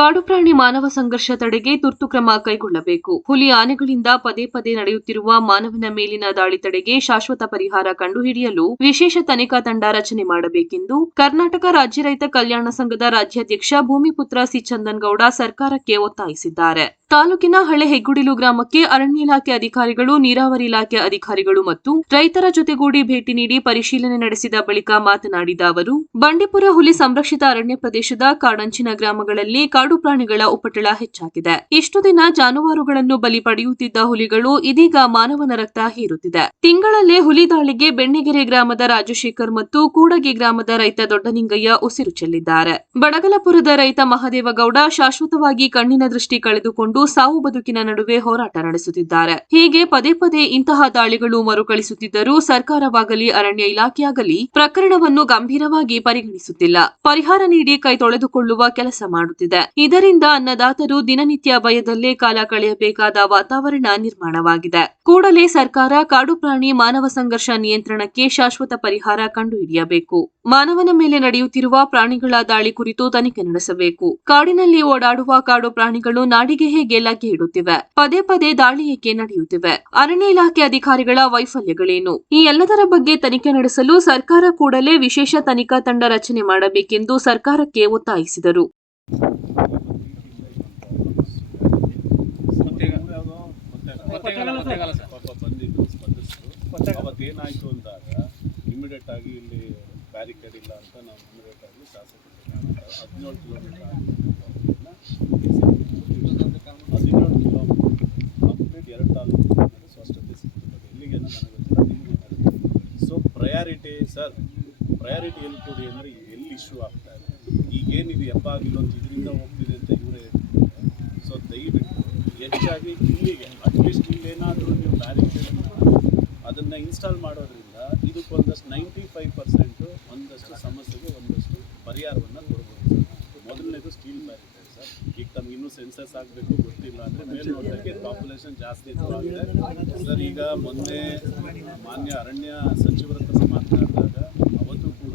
ಕಾಡು ಪ್ರಾಣಿ ಮಾನವ ಸಂಘರ್ಷ ತಡೆಗೆ ತುರ್ತು ಕ್ರಮ ಕೈಗೊಳ್ಳಬೇಕು. ಹುಲಿ ಆನೆಗಳಿಂದ ಪದೇ ಪದೇ ನಡೆಯುತ್ತಿರುವ ಮಾನವನ ಮೇಲಿನ ದಾಳಿ ತಡೆಗೆ ಶಾಶ್ವತ ಪರಿಹಾರ ಕಂಡುಹಿಡಿಯಲು ವಿಶೇಷ ತನಿಖಾ ತಂಡ ರಚನೆ ಮಾಡಬೇಕೆಂದು ಕರ್ನಾಟಕ ರಾಜ್ಯ ರೈತ ಕಲ್ಯಾಣ ಸಂಘದ ರಾಜ್ಯಾಧ್ಯಕ್ಷ ಭೂಮಿಪುತ್ರ ಸಿ ಚಂದನ್ ಗೌಡ ಸರ್ಕಾರಕ್ಕೆ ಒತ್ತಾಯಿಸಿದ್ದಾರೆ. ತಾಲೂಕಿನ ಹಳೆ ಹೆಗ್ಗುಡಿಲು ಗ್ರಾಮಕ್ಕೆ ಅರಣ್ಯ ಇಲಾಖೆ ಅಧಿಕಾರಿಗಳು, ನೀರಾವರಿ ಇಲಾಖೆ ಅಧಿಕಾರಿಗಳು ಮತ್ತು ರೈತರ ಜೊತೆಗೂಡಿ ಭೇಟಿ ನೀಡಿ ಪರಿಶೀಲನೆ ನಡೆಸಿದ ಬಳಿಕ ಮಾತನಾಡಿದ ಅವರು, ಬಂಡೀಪುರ ಹುಲಿ ಸಂರಕ್ಷಿತ ಅರಣ್ಯ ಪ್ರದೇಶದ ಕಾಡಂಚಿನ ಗ್ರಾಮಗಳಲ್ಲಿ ಕಾಡು ಪ್ರಾಣಿಗಳ ಉಪಟಳ ಹೆಚ್ಚಾಗಿದೆ. ಇಷ್ಟು ದಿನ ಜಾನುವಾರುಗಳನ್ನು ಬಲಿ ಪಡೆಯುತ್ತಿದ್ದ ಹುಲಿಗಳು ಇದೀಗ ಮಾನವನ ರಕ್ತ ಹೀರುತ್ತಿದೆ. ತಿಂಗಳಲ್ಲೇ ಹುಲಿ ದಾಳಿಗೆ ಬೆಣ್ಣೆಗೆರೆ ಗ್ರಾಮದ ರಾಜಶೇಖರ್ ಮತ್ತು ಕೂಡಗಿ ಗ್ರಾಮದ ರೈತ ದೊಡ್ಡನಿಂಗಯ್ಯ ಉಸಿರು ಚೆಲ್ಲಿದ್ದಾರೆ. ಬಡಗಲಪುರದ ರೈತ ಮಹದೇವಗೌಡ ಶಾಶ್ವತವಾಗಿ ಕಣ್ಣಿನ ದೃಷ್ಟಿ ಕಳೆದುಕೊಂಡು ಸಾವು ಬದುಕಿನ ನಡುವೆ ಹೋರಾಟ ನಡೆಸುತ್ತಿದ್ದಾರೆ. ಹೀಗೆ ಪದೇ ಪದೇ ಇಂತಹ ದಾಳಿಗಳು ಮರುಕಳಿಸುತ್ತಿದ್ದರೂ ಸರ್ಕಾರವಾಗಲಿ, ಅರಣ್ಯ ಇಲಾಖೆಯಾಗಲಿ ಪ್ರಕರಣವನ್ನು ಗಂಭೀರವಾಗಿ ಪರಿಗಣಿಸುತ್ತಿಲ್ಲ. ಪರಿಹಾರ ನೀಡಿ ಕೈ ತೊಳೆದುಕೊಳ್ಳುವ ಕೆಲಸ ಮಾಡುತ್ತಿದೆ. ಇದರಿಂದ ಅನ್ನದಾತರು ದಿನನಿತ್ಯ ಭಯದಲ್ಲೇ ಕಾಲ ಕಳೆಯಬೇಕಾದ ವಾತಾವರಣ ನಿರ್ಮಾಣವಾಗಿದೆ. ಕೂಡಲೇ ಸರ್ಕಾರ ಕಾಡು ಪ್ರಾಣಿ ಮಾನವ ಸಂಘರ್ಷ ನಿಯಂತ್ರಣಕ್ಕೆ ಶಾಶ್ವತ ಪರಿಹಾರ ಕಂಡುಹಿಡಿಯಬೇಕು. ಮಾನವನ ಮೇಲೆ ನಡೆಯುತ್ತಿರುವ ಪ್ರಾಣಿಗಳ ದಾಳಿ ಕುರಿತು ತನಿಖೆ ನಡೆಸಬೇಕು. ಕಾಡಿನಲ್ಲಿ ಓಡಾಡುವ ಕಾಡು ಪ್ರಾಣಿಗಳು ನಾಡಿಗೆ ಹೇಗೆ ಲಗ್ಗೆ ಇಡುತ್ತಿವೆ. ಪದೇ ಪದೇ ದಾಳಿ ಏಕೆ ನಡೆಯುತ್ತಿವೆ? ಅರಣ್ಯ ಇಲಾಖೆ ಅಧಿಕಾರಿಗಳ ವೈಫಲ್ಯಗಳೇನು? ಈ ಎಲ್ಲದರ ಬಗ್ಗೆ ತನಿಖೆ ನಡೆಸಲು ಸರ್ಕಾರ ಕೂಡಲೇ ವಿಶೇಷ ತನಿಖಾ ತಂಡ ರಚನೆ ಮಾಡಬೇಕೆಂದು ಸರ್ಕಾರಕ್ಕೆ ಒತ್ತಾಯಿಸಿದರು. ಅವತ್ತೇನಾಯಿತು ಅಂದಾಗ ಇಮಿಡಿಯೇಟ್ ಆಗಿ ಇಲ್ಲಿ ಬ್ಯಾರಿಕೇಡ್ ಇಲ್ಲ ಅಂತ ನಾವು ಇಮಿಡಿಯೇಟ್ ಆಗಿ ಶಾಸಕರಿಗೆ ಹದಿನೇಳು ಕಿಲೋಮೀಟರ್ ಎರಡು ನಮಗೆ ಸೊ ಪ್ರಯಾರಿಟಿ ಸರ್ ಪ್ರಯಾರಿಟಿ ಎಲ್ಲಿ ಕೊಡಿ ಅಂದರೆ ಎಲ್ಲಿ ಇಶ್ಯೂ ಆಗ್ತಾ ಇದೆ? ಈಗೇನಿದೆ, ಎಪ್ಪಾಗಿಲ್ಲ ಅಂತ ಇದರಿಂದ ಹೋಗ್ತಿದೆ ಅಂತ ಇವರೇ ಸೊ ದಯವಿಟ್ಟು ಹೆಚ್ಚಾಗಿ ಇಲ್ಲಿಗೆ ಅಟ್ಲೀಸ್ಟ್ ಇಲ್ಲೇನಾದರೂ ನೀವು ಬ್ಯಾರಿಕೇಡನ್ನು ಅದನ್ನು ಇನ್ಸ್ಟಾಲ್ ಮಾಡೋದ್ರಿಂದ ಇದಕ್ಕೆ ಒಂದಷ್ಟು ನೈಂಟಿ ಫೈವ್ ಪರ್ಸೆಂಟು ಒಂದಷ್ಟು ಸಮಸ್ಯೆಗೆ ಒಂದಷ್ಟು ಪರಿಹಾರವನ್ನು ಕೊಡ್ಬೋದು. ಮೊದಲನೇದು ಸ್ಟೀಲ್ ಬ್ಯಾರಿಕೇಡ್ ಸರ್ ಈಗ ತಮ್ಗೆ ಇನ್ನೂ ಸೆನ್ಸಸ್ ಆಗಬೇಕು ಪಾಪ್ಯುಲೇಷನ್ ಜಾಸ್ತಿ ಆಗಿದೆ ಸರ್ ಈಗ ಮೊನ್ನೆ ಮಾನ್ಯ ಅರಣ್ಯ ಸಚಿವರ ಹತ್ರ ಮಾತನಾಡಿದಾಗ ಅವತ್ತು ಕೂಡ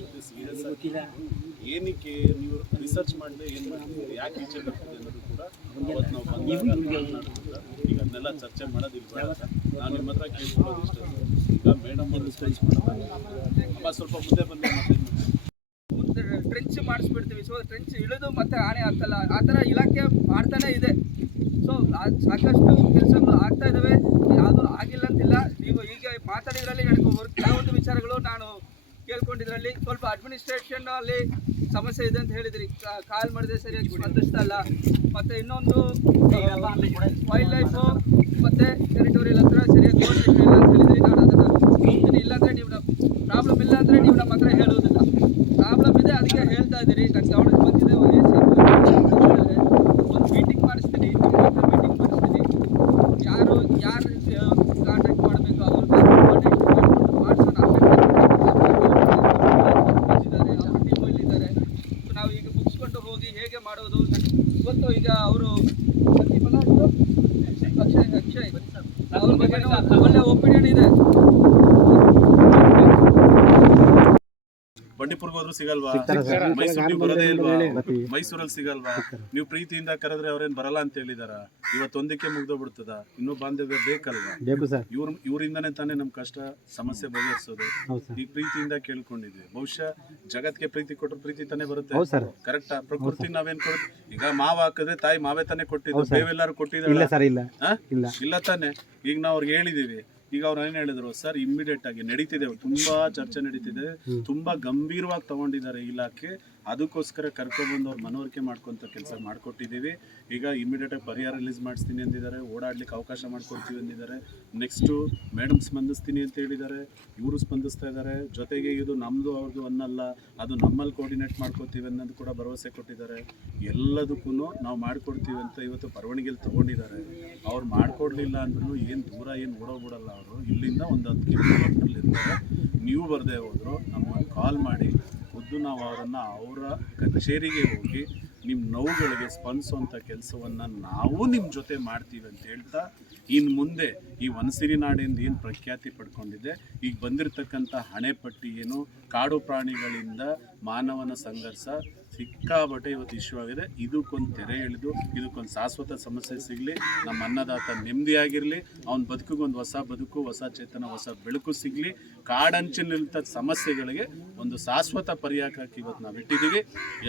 ಜೊತೆ ಸೀರಿಯಸ್ ಆಗಿ ಏನಕ್ಕೆ ನೀವು ರಿಸರ್ಚ್ ಮಾಡಿದೆ ಏನು ಮಾಡ್ತೀವಿ ಯಾಕೆ ಈಚೆ ಬರ್ತದೆ ಅನ್ನೋದು ಕೂಡ ಅವತ್ತು ನಾವು ಬಂದಾಗ ಈಗ ಅದನ್ನೆಲ್ಲ ಚರ್ಚೆ ಬೇಡ ಸರ್. ನಾನು ನಿಮ್ಮ ಹತ್ರ ಕೇಳ್ಕೊಳ್ಳೋದು ಇಷ್ಟ. ಈಗ ಮೇಡಮ್ ಅವರು ಸ್ವಲ್ಪ ಮುಂದೆ ಬಂದು ಟ್ರೆಂಚ್ ಮಾಡಿಸ್ಬಿಡ್ತೀವಿ. ಸೊ ಟ್ರೆಂಚ್ ಇಳಿದು ಮತ್ತೆ ಆನೆ ಆಗ್ತಲ್ಲ ಆ ಥರ ಇಲಾಖೆ ಮಾಡ್ತಾನೆ ಇದೆ. ಸೊ ಸಾಕಷ್ಟು ಕೆಲಸಗಳು ಆಗ್ತಾ ಇದ್ದಾವೆ ಯಾವುದು ಆಗಿಲ್ಲ ಅಂತಿಲ್ಲ. ನೀವು ಈಗ ಮಾತಾಡಿದ್ರಲ್ಲಿ ನನಗೆ ಕೆಲವೊಂದು ವಿಚಾರಗಳು ನಾನು ಕೇಳ್ಕೊಂಡಿದ್ರಲ್ಲಿ. ಸ್ವಲ್ಪ ಅಡ್ಮಿನಿಸ್ಟ್ರೇಷನ್ ಅಲ್ಲಿ ಸಮಸ್ಯೆ ಇದೆ ಅಂತ ಹೇಳಿದ್ರಿ. ಕಾಲ್ ಮಾಡಿದ್ರೆ ಸರಿಯಾಗಿ ಸ್ಪಂದಿಸ್ತಾ ಇಲ್ಲ ಮತ್ತೆ ಇನ್ನೊಂದು ವೈಲ್ಡ್ ಲೈಫು ಮತ್ತೆ ಟೆರಿಟೋರಿಯಲ್ ಹತ್ರ ಸರಿಯಾಗಿ ಇಲ್ಲ ಅಂತ ಇಲ್ಲಾಂದ್ರೆ ನೀವು ಪ್ರಾಬ್ಲಮ್ ಇಲ್ಲ ಅಂದರೆ ನೀವು ನಮ್ಮ ಹತ್ರ ಅದಕ್ಕೆ ಹೇಳ್ತಾ ಇದ್ದೀರಿ ನನ್ನ ಗಮನಕ್ಕೆ ಬಂದಿದೆ ಒಂದು ಒಂದು ಮೀಟಿಂಗ್ ಮಾಡಿಸ್ತೀನಿ ಮೀಟಿಂಗ್ ಮಾಡಿಸ್ತೀನಿ ಯಾರು ಯಾರು ಕಾಂಟ್ಯಾಕ್ಟ್ ಮಾಡಬೇಕು ಅವ್ರ ಕಾಂಟ್ಯಾಕ್ಟ್ ಮಾಡಿಸೋಣ ಬಂದಿದ್ದಾರೆ ಅವ್ರ ಟೀಮು ಇಲ್ಲಿದ್ದಾರೆ ಸೊ ನಾವು ಈಗ ಮುಗಿಸ್ಕೊಂಡು ಹೋಗಿ ಹೇಗೆ ಮಾಡೋದು ಗೊತ್ತು ಈಗ ಅವರು ಸಂದೀಪಲ್ಲ ಅವ್ರ್ದು? ಅಕ್ಷಯ್ ಅಕ್ಷಯ್ ಅವ್ರ ಬಗ್ಗೆ ಒಳ್ಳೆ ಒಪಿನಿಯನ್ ಇದೆ ಬಂಡೀಪುರ್ಗೆ ಹೋದ್ರು ಸಿಗಲ್ವಾ? ಮೈಸೂರಿಗೆ ಬರೋದೇ ಇಲ್ವಾ? ಮೈಸೂರಲ್ಲಿ ಸಿಗಲ್ವಾ? ನೀವು ಪ್ರೀತಿಯಿಂದ ಕರೆದ್ರೆ ಅವ್ರೇನ್ ಬರಲ್ಲ ಅಂತ ಹೇಳಿದಾರ? ಇವತ್ತೊಂದಕ್ಕೆ ಮುಗ್ದೋಗ್ಬಿಡ್ತದ? ಇನ್ನೂ ಬಾಂಧವ್ಯ ಬೇಕಲ್ವಾ? ಬೇಕು ಸರ್. ಇವ್ರ ಇವರಿಂದಾನೇ ತಾನೇ ನಮ್ ಕಷ್ಟ ಸಮಸ್ಯೆ ಬಗೆಹರಿಸೋದು. ಈ ಈಗ ಪ್ರೀತಿಯಿಂದ ಕೇಳ್ಕೊಂಡಿದ್ವಿ ಬಹುಶಃ ಜಗತ್ಗೆ ಪ್ರೀತಿ ಕೊಟ್ಟರು ಪ್ರೀತಿ ತಾನೇ ಬರುತ್ತೆ. Correct sir. ಕರೆಕ್ಟಾ ಪ್ರಕೃತಿ ನಾವೇನ್ ಕೊಡ್ ಈಗ ಮಾವ ಹಾಕಿದ್ರೆ ತಾಯಿ ಮಾವೇ ತಾನೇ ಕೊಟ್ಟಿದ್ದು. ಬೇವೆಲ್ಲಾರು ಕೊಟ್ಟಿದ್ದಾರೆ? ಸರ್ ಇಲ್ಲ. ಆ? ಇಲ್ಲ. ಇಲ್ಲ ತಾನೆ? ಈಗ ನಾವ್ ಅವ್ರಿಗೆ ಹೇಳಿದೀವಿ. ಈಗ ಅವ್ರು ಏನ್ ಹೇಳಿದ್ರು ಸರ್ ಇಮ್ಮಿಡಿಯೇಟ್ ಆಗಿ ನಡೀತಿದೆ ತುಂಬಾ ಚರ್ಚೆ ನಡೀತಿದೆ ತುಂಬಾ ಗಂಭೀರವಾಗಿ ತಗೊಂಡಿದ್ದಾರೆ ಇಲಾಖೆ. ಅದಕ್ಕೋಸ್ಕರ ಕರ್ಕೊಬಂದು ಅವ್ರು ಮನವರಿಕೆ ಮಾಡ್ಕೊಂತ ಕೆಲಸ ಮಾಡಿಕೊಟ್ಟಿದ್ದೀವಿ. ಈಗ ಇಮಿಡಿಯೇಟ್ ಆಗಿ ಪರಿಹಾರ ರಿಲೀಸ್ ಮಾಡಿಸ್ತೀನಿ ಅಂದಿದ್ದಾರೆ. ಓಡಾಡ್ಲಿಕ್ಕೆ ಅವಕಾಶ ಮಾಡ್ಕೊಡ್ತೀವಿ ಅಂದಿದ್ದಾರೆ. ನೆಕ್ಸ್ಟು ಮೇಡಮ್ ಸ್ಪಂದಿಸ್ತೀನಿ ಅಂತ ಹೇಳಿದ್ದಾರೆ. ಇವರು ಸ್ಪಂದಿಸ್ತಾ ಇದ್ದಾರೆ. ಜೊತೆಗೆ ಇದು ನಮ್ಮದು ಅವ್ರದ್ದು ಅನ್ನಲ್ಲ. ಅದು ನಮ್ಮಲ್ಲಿ ಕೋರ್ಡಿನೇಟ್ ಮಾಡ್ಕೊತೀವಿ ಅನ್ನೋದು ಕೂಡ ಭರವಸೆ ಕೊಟ್ಟಿದ್ದಾರೆ. ಎಲ್ಲದಕ್ಕೂ ನಾವು ಮಾಡಿಕೊಡ್ತೀವಿ ಅಂತ ಇವತ್ತು ಬರವಣಿಗೆಯಲ್ಲಿ ತಗೊಂಡಿದ್ದಾರೆ. ಅವ್ರು ಮಾಡಿಕೊಡ್ಲಿಲ್ಲ ಅಂದ್ರೂ ಏನು ದೂರ ಏನು ಓಡೋಗ್ಬಿಡಲ್ಲ ಅವರು. ಇಲ್ಲಿಂದ ಒಂದು ಹತ್ತು ಕಿಲೋಮೀಟರ್ ಇರ್ತಾರೆ. ನೀವು ಬರದೇ ಹೋದ್ರು ನಮ್ಮನ್ನು ಕಾಲ್ ಮಾಡಿ. ಖುದ್ದು ನಾವು ಅವರನ್ನು ಅವರ ಕಚೇರಿಗೆ ಹೋಗಿ ನಿಮ್ಮ ನೋವುಗಳಿಗೆ ಸ್ಪಂದಿಸುವಂಥ ಕೆಲಸವನ್ನು ನಾವು ನಿಮ್ಮ ಜೊತೆ ಮಾಡ್ತೀವಿ ಅಂತ ಹೇಳ್ತಾ ಇನ್ನು ಮುಂದೆ ಈ ವನಸಿರಿ ನಾಡಿಂದ ಏನು ಪ್ರಖ್ಯಾತಿ ಪಡ್ಕೊಂಡಿದೆ, ಈಗ ಬಂದಿರತಕ್ಕಂಥ ಹಣೆಪಟ್ಟಿ ಏನು, ಕಾಡು ಪ್ರಾಣಿಗಳಿಂದ ಮಾನವನ ಸಂಘರ್ಷ ಸಿಕ್ಕಾಬಟ್ಟೆ ಇವತ್ತು ಇಶ್ಯೂ ಆಗಿದೆ. ಇದಕ್ಕೊಂದು ತೆರೆ ಎಳೆದು ಇದಕ್ಕೊಂದು ಶಾಶ್ವತ ಸಮಸ್ಯೆ ಸಿಗಲಿ, ನಮ್ಮ ಅನ್ನದಾತ ನೆಮ್ಮದಿಯಾಗಿರಲಿ, ಅವ್ನ ಬದುಕಿಗೊಂದು ಹೊಸ ಬದುಕು, ಹೊಸ ಚೇತನ, ಹೊಸ ಬೆಳಕು ಸಿಗಲಿ ಕಾಡಂಚಿನಲ್ಲಿದ್ದ ಸಮಸ್ಯೆಗಳಿಗೆ ಒಂದು ಶಾಶ್ವತ ಪರಿಹಾರಕ್ಕೆ ಇವತ್ತು ನಾವು ಇಟ್ಟಿದ್ದೀವಿ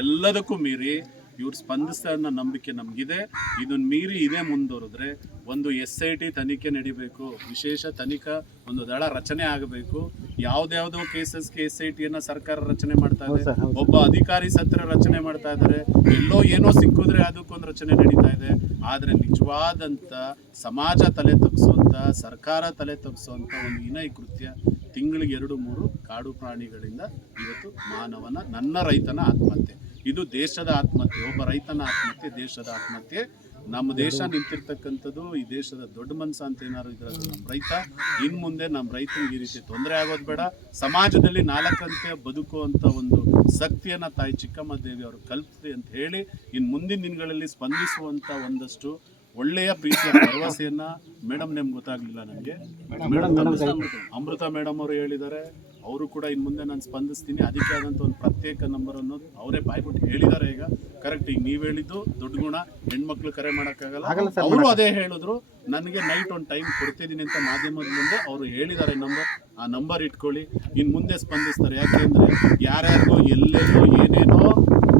ಎಲ್ಲದಕ್ಕೂ ಮೀರಿ ಇವ್ರು ಸ್ಪಂದಿಸ್ತಾ ಅನ್ನೋ ನಂಬಿಕೆ ನಮಗಿದೆ. ಇದನ್ನ ಮೀರಿ ಇದೇ ಮುಂದುವರೆದ್ರೆ ಒಂದು ಎಸ್ ಐ ಟಿ ತನಿಖೆ ನಡಿಬೇಕು. ವಿಶೇಷ ತನಿಖಾ ಒಂದು ದಳ ರಚನೆ ಆಗಬೇಕು. ಯಾವ್ದ್ಯಾವ್ದೋ ಕೇಸಸ್ಗೆ ಎಸ್ ಐ ಟಿಯನ್ನ ಸರ್ಕಾರ ರಚನೆ ಮಾಡ್ತಾ ಇದೆ. ಒಬ್ಬ ಅಧಿಕಾರಿ ಸತ್ರ ರಚನೆ ಮಾಡ್ತಾ ಇದ್ದಾರೆ ಎಲ್ಲೋ ಏನೋ ಸಿಕ್ಕಿದ್ರೆ ಅದಕ್ಕೊಂದು ರಚನೆ ನಡೀತಾ ಇದೆ. ಆದ್ರೆ ನಿಜವಾದಂತ ಸಮಾಜ ತಲೆ ತಗ್ಸುವಂತ ಸರ್ಕಾರ ತಲೆ ತಗ್ಸುವಂತ ಒಂದು ಇನೈ ಕೃತ್ಯ ತಿಂಗಳಿಗೆ ಎರಡು ಮೂರು ಕಾಡು ಪ್ರಾಣಿಗಳಿಂದ ಇವತ್ತು ಮಾನವನ ನನ್ನ ರೈತನ ಆತ್ಮಹತ್ಯೆ. ಇದು ದೇಶದ ಆತ್ಮಹತ್ಯೆ. ಒಬ್ಬ ರೈತನ ಆತ್ಮಹತ್ಯೆ ದೇಶದ ಆತ್ಮಹತ್ಯೆ. ನಮ್ಮ ದೇಶ ನಿಂತಿರ್ತಕ್ಕಂಥದ್ದು ಈ ದೇಶದ ದೊಡ್ಡ ಮನಸ್ಸು ಅಂತ ಏನಾದ್ರು ಇದ್ರೆ ನಮ್ಮ ರೈತ. ಇನ್ ಮುಂದೆ ನಮ್ಮ ರೈತನಿಗೆ ಈ ರೀತಿ ತೊಂದರೆ ಆಗೋದು ಬೇಡ. ಸಮಾಜದಲ್ಲಿ ನಾಲ್ಕಂತೆ ಬದುಕುವಂತ ಒಂದು ಶಕ್ತಿಯನ್ನ ತಾಯಿ ಚಿಕ್ಕಮ್ಮ ದೇವಿ ಅವರು ಕಲ್ಪಿಸ್ರಿ ಅಂತ ಹೇಳಿ ಇನ್ ಮುಂದಿನ ದಿನಗಳಲ್ಲಿ ಸ್ಪಂದಿಸುವಂತ ಒಂದಷ್ಟು ಒಳ್ಳೆಯ ಪ್ರೀತಿಯ ಭರವಸೆಯನ್ನ ಮೇಡಮ್ ನಿಮ್ಗೆ ಗೊತ್ತಾಗ್ಲಿಲ್ಲ ನನಗೆ. ಅಮೃತ ಮೇಡಮ್ ಅವರು ಹೇಳಿದ್ದಾರೆ. ಅವರು ಕೂಡ ಇನ್ನು ಮುಂದೆ ನಾನು ಸ್ಪಂದಿಸ್ತೀನಿ. ಅದಕ್ಕೆ ಆದಂಥ ಒಂದು ಪ್ರತ್ಯೇಕ ನಂಬರ್ ಅನ್ನೋದು ಅವರೇ ಬಾಯ್ಬಿಟ್ಟು ಹೇಳಿದ್ದಾರೆ ಈಗ. ಕರೆಕ್ಟ್ ಈಗ ನೀವು ಹೇಳಿದ್ದು ದೊಡ್ಡ ಗುಣ. ಹೆಣ್ಮಕ್ಳು ಕರೆ ಮಾಡೋಕ್ಕಾಗಲ್ಲ. ಅವರು ಅದೇ ಹೇಳಿದ್ರು. ನನಗೆ ನೈಟ್ ಒಂದು ಟೈಮ್ ಕೊಡ್ತಿದ್ದೀನಿ ಅಂತ ಮಾಧ್ಯಮದ ಮುಂದೆ ಅವರು ಹೇಳಿದ್ದಾರೆ ನಂಬರ್ ಆ ನಂಬರ್ ಇಟ್ಕೊಳ್ಳಿ. ಇನ್ನು ಮುಂದೆ ಸ್ಪಂದಿಸ್ತಾರೆ. ಯಾಕೆಂದ್ರೆ ಯಾರ್ಯಾರಿಗೋ ಎಲ್ಲೆಲ್ಲೋ ಏನೇನೋ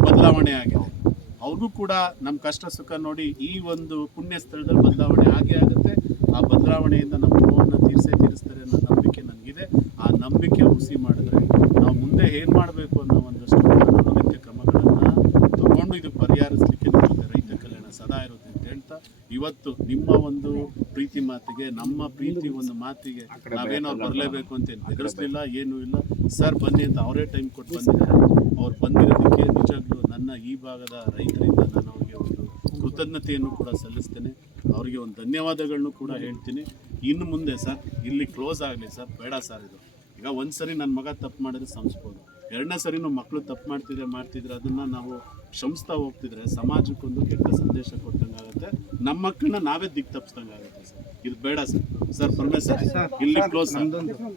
ಬದಲಾವಣೆ ಆಗಿದೆ. ಅವ್ರಿಗೂ ಕೂಡ ನಮ್ಮ ಕಷ್ಟ ಸುಖ ನೋಡಿ ಈ ಒಂದು ಪುಣ್ಯ ಸ್ಥಳದಲ್ಲಿ ಬದಲಾವಣೆ ಆಗೇ ಆಗುತ್ತೆ. ಆ ಬದಲಾವಣೆಯಿಂದ ನಮ್ಮ ನೋವನ್ನು ತೀರಿಸೇ ತೀರಿಸ್ತಾರೆ ಅನ್ನೋ ನಂಬಿಕೆ ನನಗಿದೆ. ನಂಬಿಕೆ ಹುಸಿ ಮಾಡಿದ್ರೆ ನಾವು ಮುಂದೆ ಏನು ಮಾಡಬೇಕು ಅನ್ನೋ ಒಂದಷ್ಟು ಕಾನೂನು ಕ್ರಮಗಳನ್ನು ತಗೊಂಡು ಇದು ಪರಿಹರಿಸಲಿಕ್ಕೆ ರೈತ ಕಲ್ಯಾಣ ಸದಾ ಇರುತ್ತೆ ಅಂತ ಹೇಳ್ತಾ ಇವತ್ತು ನಿಮ್ಮ ಒಂದು ಪ್ರೀತಿ ಮಾತಿಗೆ ನಮ್ಮ ಪ್ರೀತಿ ಒಂದು ಮಾತಿಗೆ ನಾವೇನೋ ಅವ್ರು ಬರಲೇಬೇಕು ಅಂತ ಏನು ಬೆದರಿಸ್ಲಿಲ್ಲ ಏನೂ ಇಲ್ಲ. ಸರ್ ಬನ್ನಿ ಅಂತ ಅವರೇ ಟೈಮ್ ಕೊಟ್ಟು ಬಂದಿದ್ದಾರೆ. ಅವ್ರು ಬಂದಿರೋದಕ್ಕೆ ನಿಜಾಗ್ಲೂ ನನ್ನ ಈ ಭಾಗದ ರೈತರಿಂದ ನಾನು ಅವರಿಗೆ ಒಂದು ಕೃತಜ್ಞತೆಯನ್ನು ಕೂಡ ಸಲ್ಲಿಸ್ತೇನೆ. ಅವರಿಗೆ ಒಂದು ಧನ್ಯವಾದಗಳನ್ನು ಕೂಡ ಹೇಳ್ತೀನಿ. ಇನ್ನು ಮುಂದೆ ಸರ್ ಇಲ್ಲಿ ಕ್ಲೋಸ್ ಆಗಲಿ ಸರ್ ಬೇಡ ಸರ್ ಇದು. ಈಗ ಒಂದು ಸರಿ ನನ್ನ ಮಗ ತಪ್ಪು ಮಾಡಿದ್ರೆ ಸಂಸ್ಬೋದು. ಎರಡನೇ ಸರಿನೂ ಮಕ್ಕಳು ತಪ್ಪು ಮಾಡ್ತಿದ್ರೆ ಮಾಡ್ತಿದ್ರೆ ಅದನ್ನು ನಾವು ಕ್ಷಮಿಸ್ತಾ ಹೋಗ್ತಿದ್ರೆ ಸಮಾಜಕ್ಕೊಂದು ಕೆಟ್ಟ ಸಂದೇಶ ಕೊಟ್ಟಂಗೆ ಆಗುತ್ತೆ ನಮ್ಮ ಮಕ್ಕಳನ್ನ ನಾವೇ ದಿಕ್ ತಪ್ಪಿಸ್ದಂಗೆ ಆಗುತ್ತೆ ಸರ್. ಇದು ಬೇಡ ಸರ್. ಸರ್ ಪರಮೇಶ್ ಸರ್ ಇಲ್ಲಿ ಕ್ಲೋಸ್ ಸರ್.